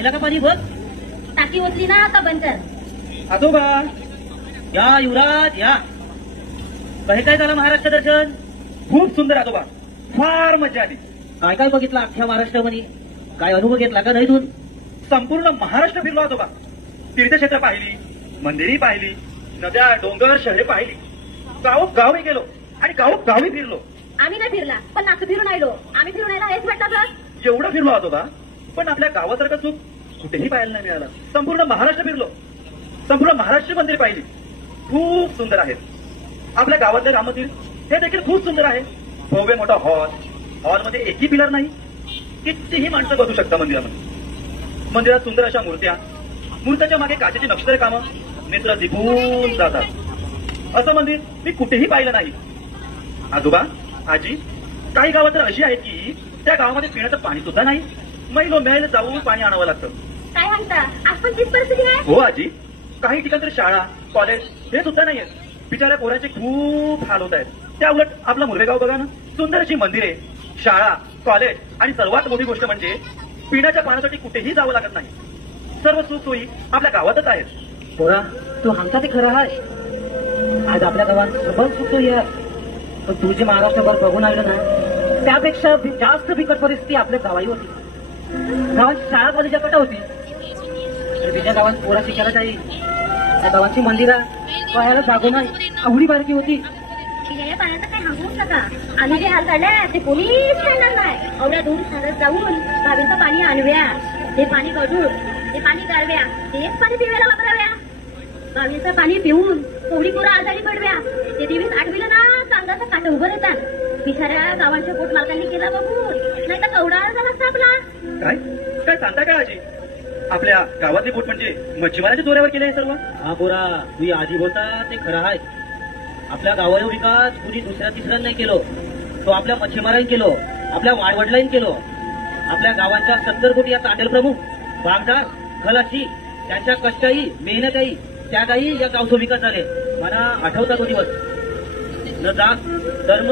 पाहिला का पाणी बघ. टाकी ओतली ना आता बंद कर. आजोबा या युवराज या. काय झालं महाराष्ट्र दर्शन. खूप सुंदर आजोबा, फार मजा आली. काय काय बघितलं अख्ख्या महाराष्ट्रामध्ये. काय अनुभव घेतला का नाही तू. संपूर्ण महाराष्ट्र फिरलो आजोबा. तीर्थक्षेत्र पाहिली, मंदिरी पाहिली, नद्या डोंगर शहरे पाहिली. गावोगावी गेलो आणि गावोगावी फिरलो. आम्ही नाही फिरला पण नातू फिरून आलो. आम्ही फिरून आयला हेच वाटतं. एवढं फिरलो आजोबा पण आपल्या गावासारखं सुख कुठेही पाहायला नाही मिळालं. संपूर्ण महाराष्ट्र फिरलो, संपूर्ण महाराष्ट्र मंदिर पाहिली, खूप सुंदर आहेत. आपल्या गावातले रामतीर्थ हे देखील खूप सुंदर आहे. भव्य मोठा हॉलमध्ये एकही पिलर नाही. कितीही माणसं बसू शकता मंदिरामध्ये. मंदिरात सुंदर अशा मूर्त्याच्या मागे काचेची नक्षत्र कामं नेत्र दिपून जातात. असं मंदिर मी कुठेही पाहिलं नाही. आजोबा आजी, काही गावात तर अशी आहेत की त्या गावामध्ये पिण्याचं पाणी सुद्धा नाही. मैल जाऊन पाणी आणावं लागतं. काय म्हणता आपण तीच परिस्थिती आहे. हो आजी, काही ठिकाणी तर शाळा कॉलेज हे सुद्धा नाहीये. बिचाऱ्या पोरांचे खूप हाल होत आहेत. त्या उलट आपलं मुरगेगाव बघा ना, सुंदर अशी मंदिरे, शाळा, कॉलेज आणि सर्वात मोठी गोष्ट म्हणजे पिण्याच्या पाण्यासाठी कुठेही जावं लागत नाही. सर्व सुखसोयी आपल्या गावातच आहेत. पोरा तू सांगता ते खरं आहे. आज आपल्या गावात सर्व सुखसोयी आहे. पण तू जे महाराष्ट्रभर बघून आलं ना त्यापेक्षा जास्त बिकट परिस्थिती आपल्या गावाही होती. गावात शाळा कॉलेजच्या कटा होती तर तिच्या गावात पोरा शिकायला जाईल. त्या गावाची मंदिरं पाहायला जागो नाही, आवडी बारकी होती. पिण्याच्या पाण्याचा काही हागूच नका. आम्ही जे हाल काढले ते कोणीच करणार नाही. एवढ्या दूर सारत जाऊन गावीचं पाणी आणव्या, ते पाणी काढून ते पाणी गाळव्या, तेच पाणी पिवायला वापराव्या. गावीचं पाणी पिऊन थोडी पोरं आजारी पडव्या. ते दिवस आठविलं ना चांगलाचं काट उभं येतात. बिचाऱ्या गावांच्या पोट मालकांनी केला बघून, नाही तर कवडा झाला सापला. काय काय सांगता का आजी. आपल्या गावातले बोट म्हणजे मच्छीमाराच्या दोऱ्यावर केले हे सर्व. हा पोरा तू आजी बोलता ते खरं आहे. आपल्या गावाचा विकास कुणी दुसऱ्या तिसऱ्या नाही केलो. तो आपल्या मच्छीमारांनी केलो, आपल्या वाडवडिलांनी केलो. आपल्या गावांच्या 70 कोटी या तांडेल प्रमुख बागदार खलाशी त्यांच्या कष्टाही मेहनतही त्यागाही या गावचा विकास झाले. मला आठवता तो दिवस. न जात धर्म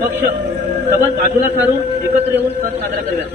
पक्ष सबंध बाजूला सारून एकत्र येऊन सण साजरा करूया.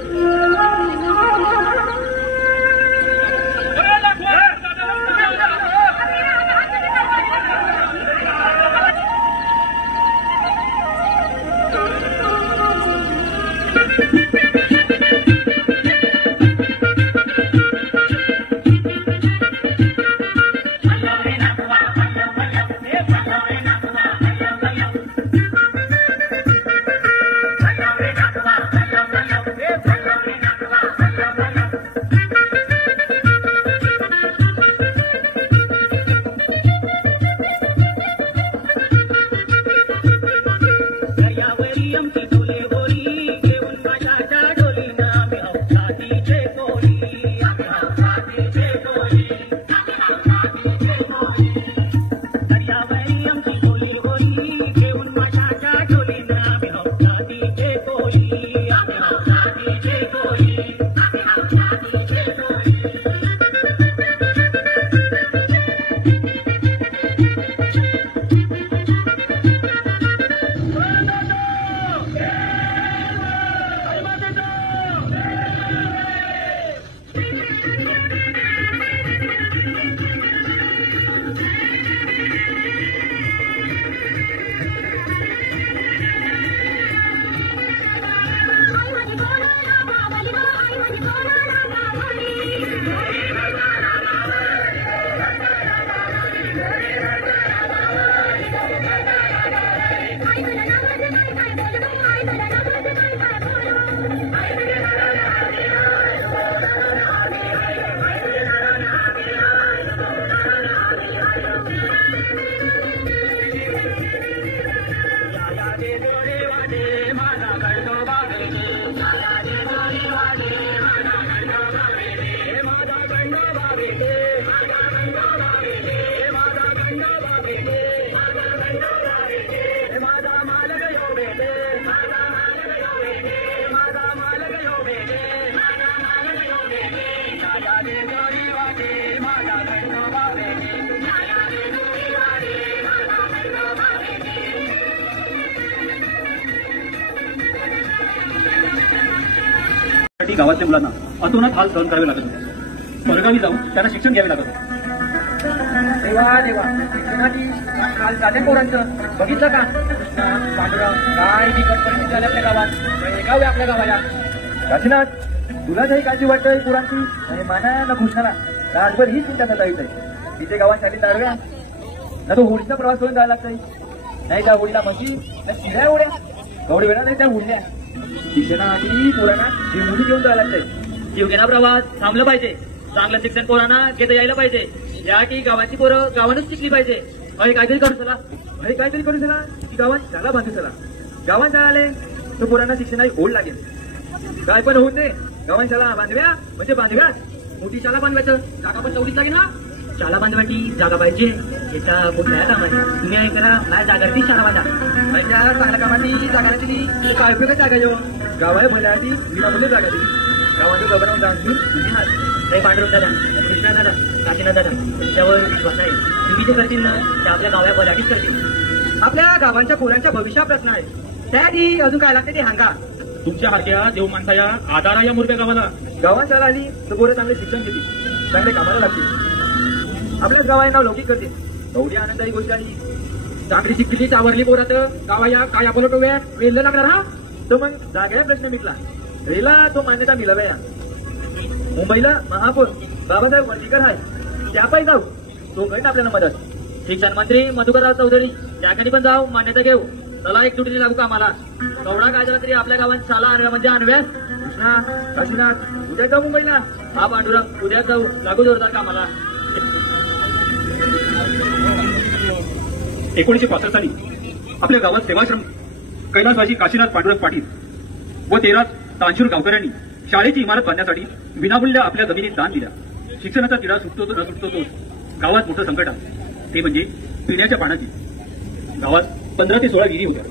गावातल्या मुलांना अतोनात हाल सहन करावे लागत होते. परगावी जाऊन त्यांना शिक्षण घ्यावे लागत होते. देवा देवा शिक्षणाची हाल झाले पोरांचं बघितलं का? पांडुरंग काय बिकट परिस्थिती झाली आपल्या गावात. गाव आपल्या गावाला काशीनाथ तुला काही काळजी वाटतंय पोरांची आणि माना ना कृष्णाला राजभर ही चिंता जायचं आहे. तिथे गावात शाळेत दाडव्या ना तो होडीचा प्रवास करून जायला लागतंय. नाही त्या होडीला म्हशी ना चिऱ्या उड्या एवढ्या वेळा नाही त्या उडल्या. शिक्षणासाठी पोरांना जीवमुली घेऊन जायला लागतंय. जीवघेणा प्रवास थांबलं पाहिजे. चांगलं शिक्षण पोरांना घेता यायला पाहिजे. या की गावाची पोरं गावानच शिकली पाहिजे. अरे काहीतरी करू चला, अरे काहीतरी करू चला की गावात शाळा बांधू चला. गावात शाळा आले तर पोरांना शिक्षणाची ओढ लागेल. काय पण होऊ नये. गावात शाळा बांधव्या म्हणजे बांधव्या. मोठी शाळा बांधवायचं जागा पण तेवढीच लागेल ना. शाळा बांधवायची जागा पाहिजे. एका कुठल्या कामाची तुम्ही आहे करा नाही जागाची शाळा बांधा. माझ्या चांगल्या कामाची जागा दिली काय उपयोग जागा जेव्हा गावा भल्याची विनामूल्य जागा दिली. गावाच्या गव्हर्नमेंट जाऊन तुम्ही हात नाही पांडुरंग दादा, कृष्णा दादा, काशीनाथ दादा तुमच्यावर विश्वास आहे. तुम्ही जे करतील ना ते आपल्या गावा भल्याचीच करतील. आपल्या गावांच्या पोरांच्या भविष्या प्रश्न आहे. त्याआधी अजून काय लागते ते सांगा. तुमच्या हात्या देव माणसाया आधार या मुरब्या गावाला. गावात शाळा आली तर पोरं चांगले शिक्षण घेतील, चांगले कामाला लागतील, आपल्याच गावाचे नाव लौकिक करते. एवढी आनंदाची गोष्ट आली. चांगली शिकली आवरली पोरात गावा या काय आपण टोव्या वेल लागणार हा. तर मग जाग्या प्रश्न मिटला. रेला तो मान्यता मिळाव्या. मुंबईला महापौर बाबासाहेब वर्जीकर आहे त्यापायी जाऊ तो करीन आपल्याला मदत. शिक्षण मंत्री मधुकरराव चौधरी त्याकडे पण जाऊ मान्यता घेऊ. चला एक तुटीने लागू कामाला. एवढा काय झाला तरी आपल्या गावात शाळा आणव्या म्हणजे आणव्या. कृष्णा काशीनाथ उद्या जाऊ मुंबईला. हा पांडुरंग उद्या जाऊ लागू जोरदार कामाला. 1965 साली आपल्या गावात सेवाश्रम कैलासवासी काशीनाथ पांडुरंग पाटील व 13 तांशूर गावकऱ्यांनी शाळेची इमारत बांधण्यासाठी विनामूल्य आपल्या जमिनी दान दिल्या. शिक्षणाचा तिढा सुटतो न सुटतो तो गावात मोठं संकट आहे. ते म्हणजे पिण्याच्या पाण्याची. गावात 15 ते 16 विहिरी होत्या.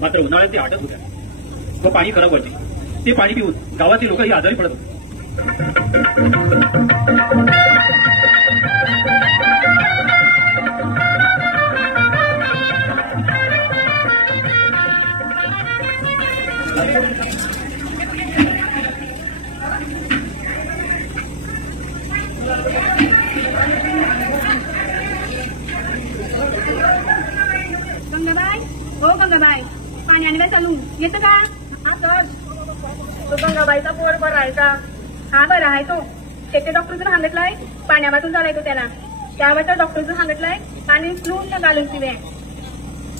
मात्र उन्हाळ्यात ते आटत होत्या व पाणी खराब व्हायचे. ते पाणी पिऊन गावातील लोकही आजारी पडत होते. गंगाबाई हो गंगाबाई पाणी आणव्या चालू येतं का? हा सर तो गंगाबाईचा पोर बरा आहे का? हा बरा आहे तो. त्याच्या डॉक्टरचं सांगितलंय पाण्या वाचून चालाय तो त्याला. त्यावर डॉक्टरचं सांगितलंय पाणी फ्लून न घालून पिवे.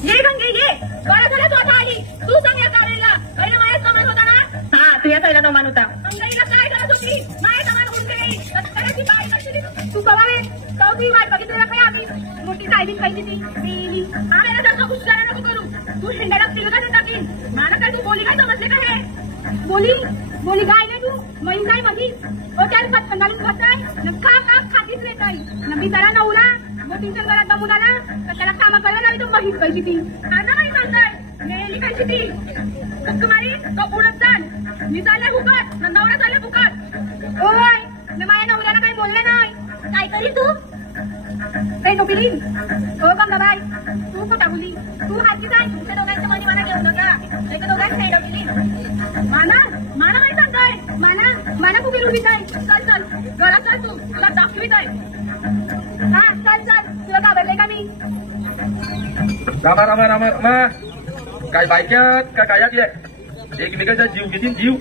ये गंगे ये बरं झालं तू आता आली. तू सांग या कावळीला पहिले माझ्याच कमान होता ना. हा तू या साईडला कमान होता. गंगाईला काय करत होती माझ्या कमान होऊन गेली. करायची काय करते तू कवा रे कवती वाट बघितलेला काय आम्ही. मोठी सायबीन पाहिजे ती मेली. आम्हाला जर कुछ करायला नको करू. तू शेंड्याला तिला टाकीन. मला काय तू बोली काय समजले का हे? बोली बोली काय नाही तू मयू काय मधी ओ त्याला पटकन घालून खाताय खा खा खातीच रे काही नंदी त्याला नवला मोठीच्या घरात बघून आला तर त्याला कामा करायला लावी तो माहीत पाहिजे ती. आता माहीत सांगताय मेली पाहिजे ती. हक्क मारी तो उडत चाल. मी चालले फुकट नंदावरा चालले फुकट. ओय मी माझ्या नवऱ्याला काही बोलले नाही. काय करी तू काही टोपली हो गंगाबाई तू खोटा बोली. तू हाती जाय तुमच्या दोघांच्या मध्ये मला घेऊन नका. एका दोघांची साईड होती माना माना काय सांगताय माना माना कुठे उभी जाय. चल चल घरात चल तू तुला दाखवीत आहे. हा चल चल तुला घाबरले का मी? रामा रामा रामा रामा काय बायक्यात का कायातल्या एकमेकाचा जीव घेतील जीव.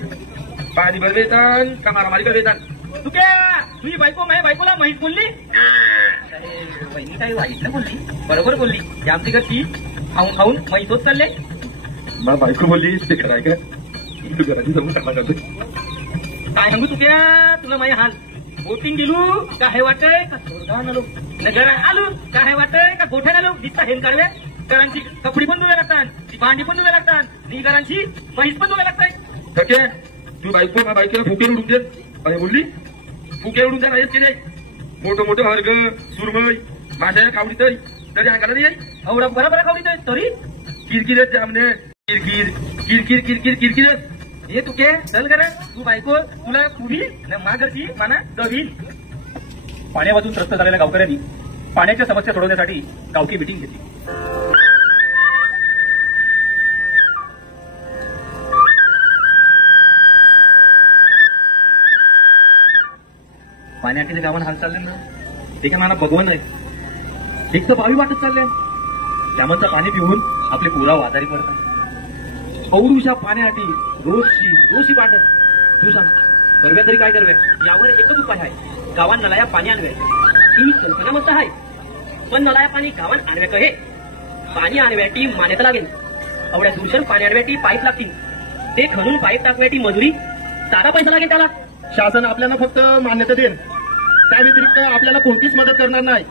पाणी भरवेतान का मारामारी करवेतान. तू काय तुझी बायको माझ्या बायकोला माहीत बोलली. बहिणी काही वाईट ना बोलली बरोबर बोलली. ही आमची घरची खाऊन खाऊन माहीत होत चालले. मला बायको बोलली ते खराय का तू घराची समोर सांगला करतो. काय सांगू तुझ्या तुला माझ्या हाल. बोटिंग गेलो काय वाटतंय का सोडगाव आलो घरा आलो काय वाटतंय का गोठ्यात आलो. दिसता हेन काढवे घरांची कपडी पण धुवे लागतात. ती भांडी पण धुवे लागतात. नी घरांची म्हैस पण धुवे लागतात. ठके तू बायको माझ्या बायकोला फुके उडून देत काय बोलली. फुके उडून द्या नाहीच केले. मोठं मोठं वर्ग सुरमई माझ्या कावडीत तरी अंगाला नाही. एवढा बरोबर खावडीतोय तरी किरकिरच सामने किरकिर किरकिर किरकिर किरकिरच. हे तू के चल कर तू बायको तुला पुढी माघरची माना दवील. पाण्या वाचून त्रस्त झालेल्या गावकऱ्यांनी पाण्याच्या समस्या सोडवण्यासाठी गावकी मिटिंग घेतली. पाण्याचे गावान हाल चालले ना ते काय मला बघवण आहे एक तर बावी वाटत चालले त्यामधचं पाणी पिऊन आपले पुरा आजारी पडतात पौरुषा पाण्यासाठी रोजशी पाठत तू सांग करव्या तरी काय करव्या यावर एकच उपाय आहे, गावात नलाया पाणी आणवे. ही कल्पना मस्त आहे, पण नलाया पाणी गावात आणवे कहे. पाणी आणव्याटी मान्यता लागेल. एवढ्या दूषण पाणी आणव्याटी पाईप लागतील. ते खणून पाईप टाकण्याची मजुरी साधा पैसा लागेल त्याला. शासन आपल्याला फक्त मान्यता देईल त्या व्यतिरिक्त आपल्याला कोणतीच मदत करणार नाही.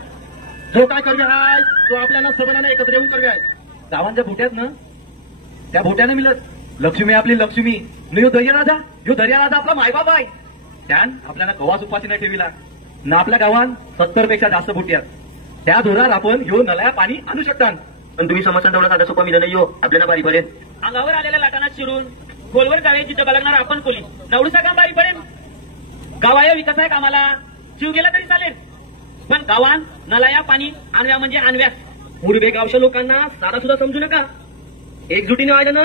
जो काय करवे आहे तो आपल्याला सगळ्यांना एकत्र येऊन करवे आहे. गावांच्या भोट्यात ना त्या भोट्यानं मिळत लक्ष्मी आपली लक्ष्मी न यो दर्याराजा आपला मायबाप आहे. त्यान आपल्याला गव्हाच उपाशी नाही ठेविला ना आपल्या गावात 70 पेक्षा जास्त भोटी आहेत. त्या धोरात आपण ह्यो नलाया पाणी आणू शकता. पण तुम्ही समस्या तेवढा साधा सोपा मिळणं नाही हो आपल्याला बारी पडेल. अंगावर आलेल्या लाटांना चिरून खोलवर जाण्याची डबा लागणार आपण कोली नवडूसा काम बारी पडेल. गावाया विकास आहे कामाला जीव गेला तरी चालेल, पण गावात नलाया पाणी आणव्या म्हणजे आणव्यास. मुरबे गावच्या लोकांना साधा सुद्धा समजू नका. एकजुटीने आलं ना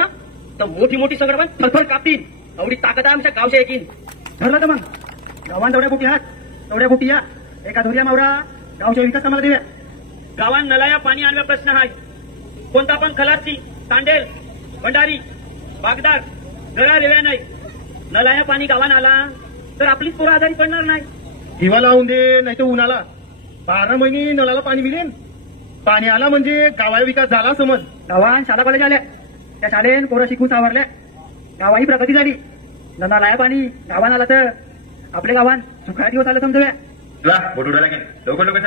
तर मोठी मोठी संकट पण फरफर कापतील. एवढी ताकद आहे आमच्या गावच्या एकीन. ठरलं का मग गावात तेवढ्या भोटी आहात तेवढ्या भोटी या एका धोर्या मावरा गावच्या विकास कामाला देऊया. गावात नलाया पाणी आणव्या प्रश्न आहे. कोणता पण खलासी तांडेल भंडारी बागदार घरा रेव्या नाही. नलाया पाणी गावात आला तर आपलीच पोरं आजारी पडणार नाही. हिवा लावून दे नाही तर उन्हाला 12 महिने नळाला पाणी मिळेल. पाणी आला म्हणजे गावाला विकास झाला समज. गावात शाळा कॉलेज आल्या त्या शाळेन पोरं शिकून सावरल्या. गावाही प्रगती झाली. नळाला पाणी गावात आला तर आपल्या गावात सुखाचे दिवस आले समजूया. चला बोट उडायला लागेल लवकर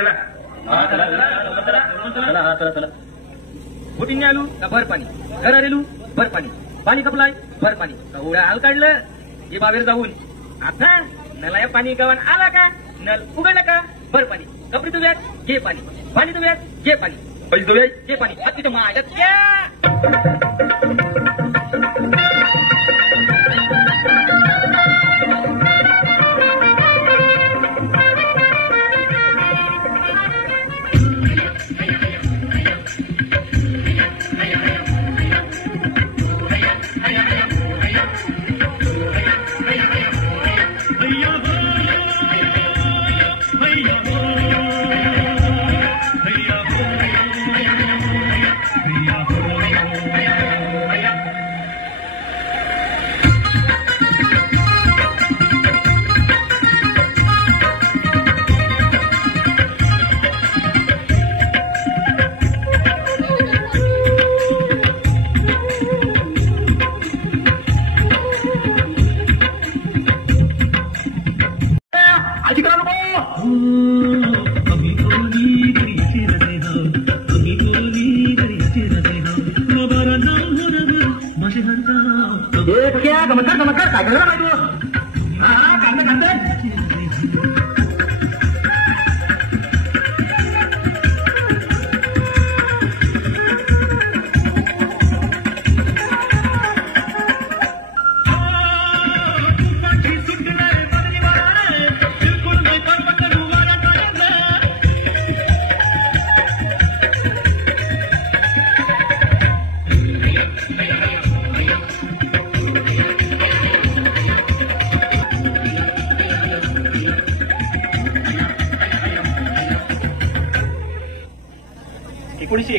चला. बोटीने आलू का भर पाणी, घरा रेलू भर पाणी, पाणी कपलाय भर पाणी, एवढं हाल काढलं हे बाहेर जाऊन. आता नलाया पाणी गावात आला का नल उघडला का भर पाणी, कपडे धुव्यात घे पाणी, पाणी धुव्यात घे पाणी, पैसे धुव्यात घे पाणी. अति तर माझ्यात नमस्कार काय झालं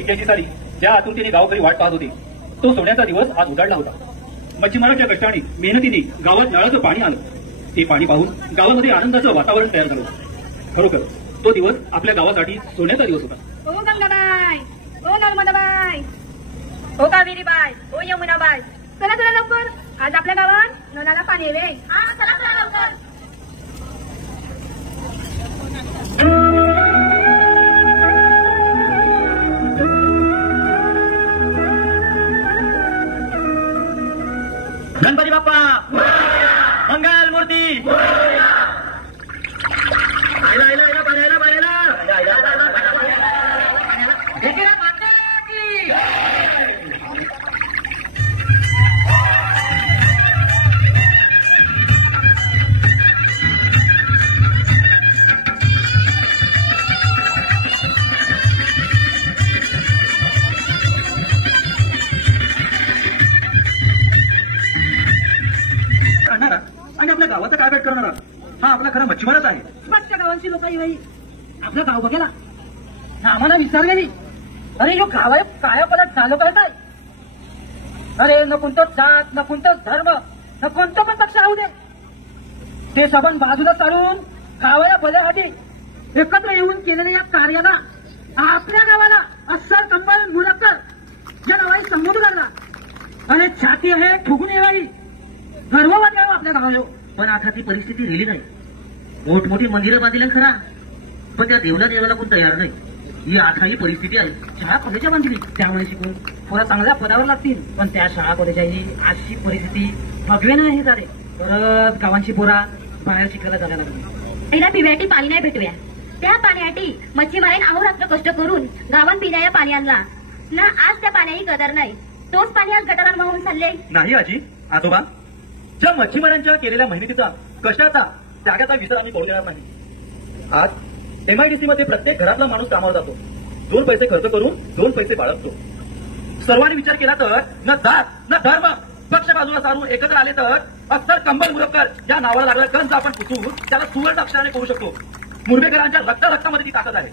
माहिती साली ज्या आतुरतेने गावकरी वाट पाहत होते तो सोन्याचा दिवस आज उजाडला होता. मच्छीमाराच्या कष्टाने मेहनतीने गावात नळाचं पाणी आलं. ते पाणी पाहून गावामध्ये आनंदाचं वातावरण तयार झालं. खरोखर तो दिवस आपल्या गावासाठी सोन्याचा दिवस होता. ओ गंगाबाई, ओ नर्मदाबाई, ओ कावेरीबाई, ओ यमुनाबाई, चला चला लवकर, आज आपल्या गावात नळाला पाणी येईल. हा चला चला लवकर. गणपती बाप्पा मंगल मूर्ती आणि आपल्या गावाचा काय भेट करणारा हा आपला खरा मच्छीमारच आहे. मागच्या गावांची लोक येई आपलं गाव बघेला आम्हाला विचारलेली अरे यो गाव आहे काय पलट झालं काय काय अरे न कोणतं जात न कोणतं धर्म न कोणतं पण पक्ष राहू दे ते सबन बाजूला चालून गावाला भल्यासाठी एकत्र येऊन केलेल्या या कार्याला आपल्या गावाला अस्सर कंबल मुलक्कर या नावाने संबोधून लागला आणि छाती आहे फुगून येणारी गर्व वाटला आपल्या गावाला. पण आता ती परिस्थिती राहिली नाही. मोठमोठी मंदिरं बांधली खरा पण त्या देवाला कोण तयार नाही. ही आता ही परिस्थिती आहे. शाळा कॉलेजच्या बांधली त्यामुळे शिकून थोडा चांगल्या पदावर लागतील पण त्या शाळा कॉलेजाची अशी परिस्थिती बघवे नाही झाले तर गावांची पोरा बाहेर शिकायला जायला लागली. पहिला पिव्याटी पाणी नाही भेटूया त्या पाण्यासाठी मच्छीमारांनी अहोरात्र कष्ट करून गावात पिण्याया पाणी आणला ना आज त्या पाण्याची कदर नाही. तोच पाणी आज गटारात वाहून चालले. नाही आजी आजोबा, ज्या मच्छीमारांच्या केलेल्या मेहनतीचा कष्टाचा त्यागाचा विसर आम्ही पाहू देणार नाही. आज एमआयडीसी मध्ये प्रत्येक घरातला माणूस कामावर जातो. 2 पैसे खर्च करून 2 पैसे बाळगतो. सर्वांनी विचार केला तर न जात न धर्म पक्ष बाजूला सारून एकत्र आले तर अस्सर कंबल मुलक्कर या नावाला लागला गंज आपण पुसून त्याला सुवर्ण अक्षराने करू शकतो. मुरबेकरांच्या रक्तामध्ये ती ताकद आहे.